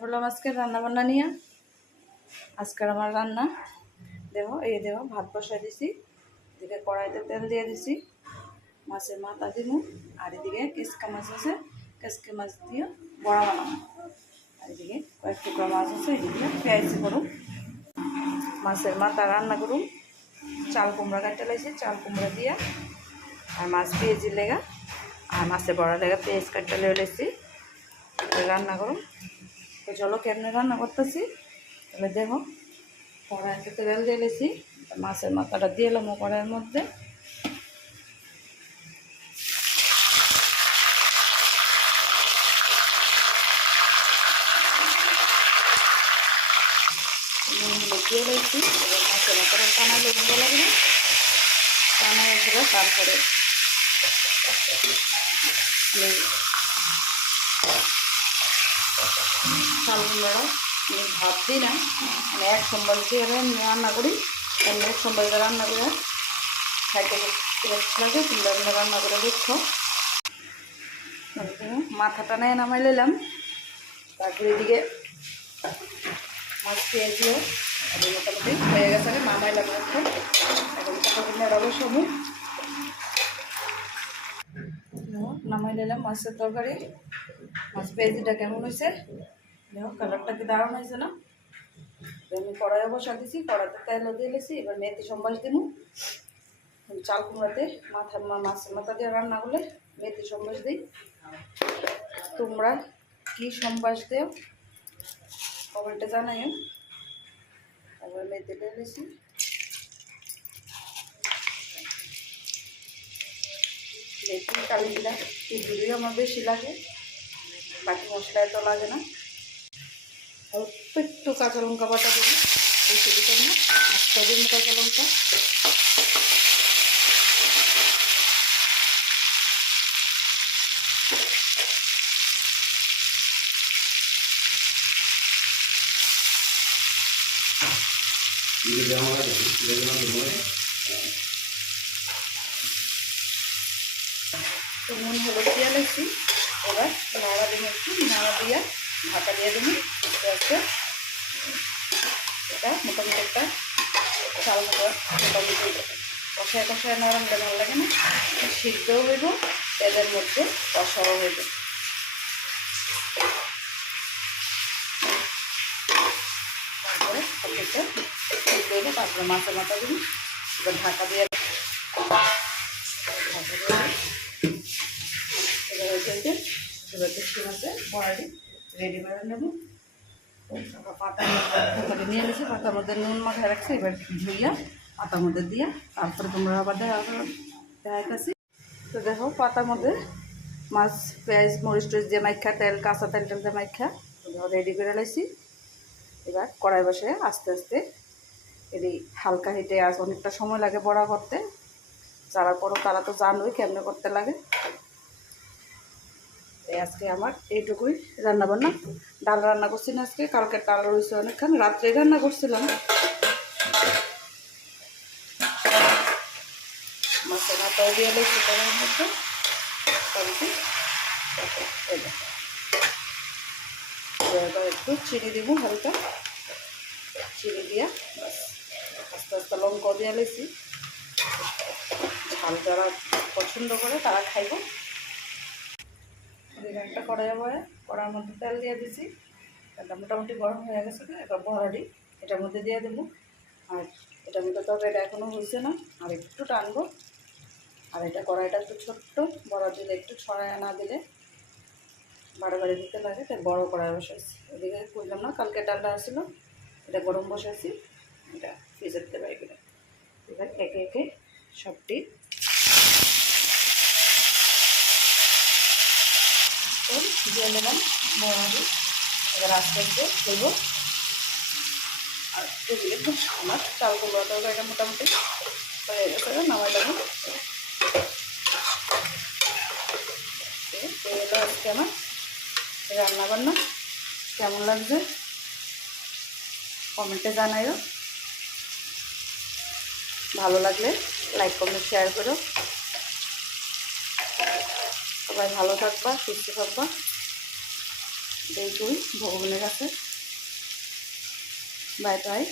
বললাম আজকে রান্না বান্না নিয়ে। আজকের আমার রান্না দেখো ভাত বসাই দিছি, এদিকে কড়াইতে তেল দিয়ে দিছি, মাছের মাথা দিব, আর এদিকে কেসকা মাছ আছে, কেসকে মাছ দিয়ে বড়া বানাবো। আর এদিকে কয়েক টুকরা মাছ আছে, এদিকে পেঁয়াজ করুন, মাছের মাথা রান্না করুন। চাল কুমড়া কাটতে লাগছে, চাল কুমড়া দিয়া আর মাছ পেঁয়াজি লেগা আর মাছের বড়া লেগা পেঁয়াজ কাটতে লেগেছি রান্না করুন। তো চলো কেমনে রান্না করতেছি তাহলে দেখো। কড়াইতে তেল দিয়ে লেছি, মাছের মাথাটা দিয়ে এলাম কড়াইয়ের মধ্যে। দিয়ে লেছি, মাছের মাথাটা টানালে ভালো লাগবে, টানা গেলে তারপরে চাল কুমড়াটা ভাত দিই না, মানে এক সোমবার দিয়ে রান্না করি, এমনি এক সোমবার রান্না করে খাইতে লাগে। তোমরা রান্না করে দেখো। মাথাটা নিয়ে নামাই নিলাম, তারপরে এদিকে মাছ পেঁয়াজ দিয়ে মোটামুটি হয়ে গেছে, নামাইলাম। এখন নেড়াবো সবু নামাই নিলাম মাছের তরকারি। মাছ পেঁয়াজিটা কেমন হয়েছে দেখো, কালারটা কি দারুণ হয়েছে না? আমি কড়াইয়ে বসা দিছি, কড়াইতে তেল দিয়ে লেছি, এবার মেথি সম্বাস দিব। চাল কুমড়াতে মাছের মাথা দিয়ে রান্না করলে মেথি সম্বাস দিই। তোমরা কি সম্বাস দেও কমেন্টে জানাইও। তারপরে মেথি দিয়ে লেছি, মেথি কালিজিরা এই দুটোই আমার বেশি লাগে, বাকি মশলা এত লাগে না। অল্প একটু কাঁচা লঙ্কা বাটা দেবো, বেশি দিতাম না, 8টা দিন কাঁচা লঙ্কা। তো নুন হলুদ দিয়ে লাগছি, এবার নাড়া দিন, একটু নাড়া দিয়ে ঢাকা দিয়ে দিন আস্তে আস্তে। এটা মোটামুটি একটা চাল মোটামুটি কষায় কষায় নাড়ানটা ভালো লাগে না, সিদ্ধও হইব, তেলের মধ্যে কষাও হইব। তারপরে সবকিছু সিদ্ধ হইব, তারপরে মাছের মাথা দিন, এবার ঢাকা দিয়ে এবার দেখতে মাছে বড়াটি রেডি করে নেব। পাতার মধ্যে নিয়ে নিয়েছি, পাতার মধ্যে নুন মাথায় রাখছি, এবার ধুইয়া পাতার মধ্যে দিয়া তারপরে তোমরা আবার দেখাইতেছি। তো দেখো পাতার মধ্যে মাছ পেঁয়াজ মরিচ টরিচ দিয়ে মাইখা, তেল কাঁচা তেল টেল দিয়ে মাইখা রেডি করে লাইছি। এবার কড়াই বসে আস্তে আস্তে এটি হালকা হিটে আজ অনেকটা সময় লাগে বড়া করতে, যারা করো তারা তো জানোই কেমনে করতে লাগে। আজকে আমার এইটুকুই রান্না বান্না। ডাল রান্না করছি না আজকে, কালকে ডাল রয়েছে অনেকক্ষণ, রাত্রে রান্না করছিলাম। মাছের মাথাও দিয়ে লেগেছি কড়াইয়ের মধ্যে, এবার একটু চিনি দিব হালকা, চিনি দিয়া আস্তে আস্তে লঙ্কা দিয়ে লেছি। ঝাল যারা পছন্দ করে তারা খাইব। একটা কড়াইয়ে বয়ে কড়াইয়ের মধ্যে তেল দিয়ে দিছি, তেলটা মোটামুটি গরম হয়ে গেছে। এবার বড়াটি এটার মধ্যে দিয়ে দেবো, আর এটার মধ্যে তরকারিটা এখনও হয়েছে না, আর একটু টানবো। আর এটা কড়াইটা একটু ছোট্ট, বড়া দিলে একটু ছড়ায় না দিলে বাড়ি বাড়ি দিতে লাগে, তাই বড়ো কড়াই বসাইছি। ওদিকে করলাম না, কালকে ডালটা আসছিল, এটা গরম বসাইছি, এটা ফ্রিজে দিতে পারি কিনা। এবার একে একে সবটি ভিজিয়ে নিলাম বড়াটি। এবার আস্তে আস্তে দেবো। আর এদিকে আমার চাল কুমড়া তরকারিটা মোটামুটি হয়ে গেছে, নামাই দেবো। এলো আজকে আমার রান্না বান্না। কেমন লাগছে কমেন্টে জানাইও, ভালো লাগলে লাইক কমেন্ট শেয়ার করো। সবাই ভালো থাকবা, সুস্থ থাকবা। এইটুকুই ভগবানের কাছে। Bye bye.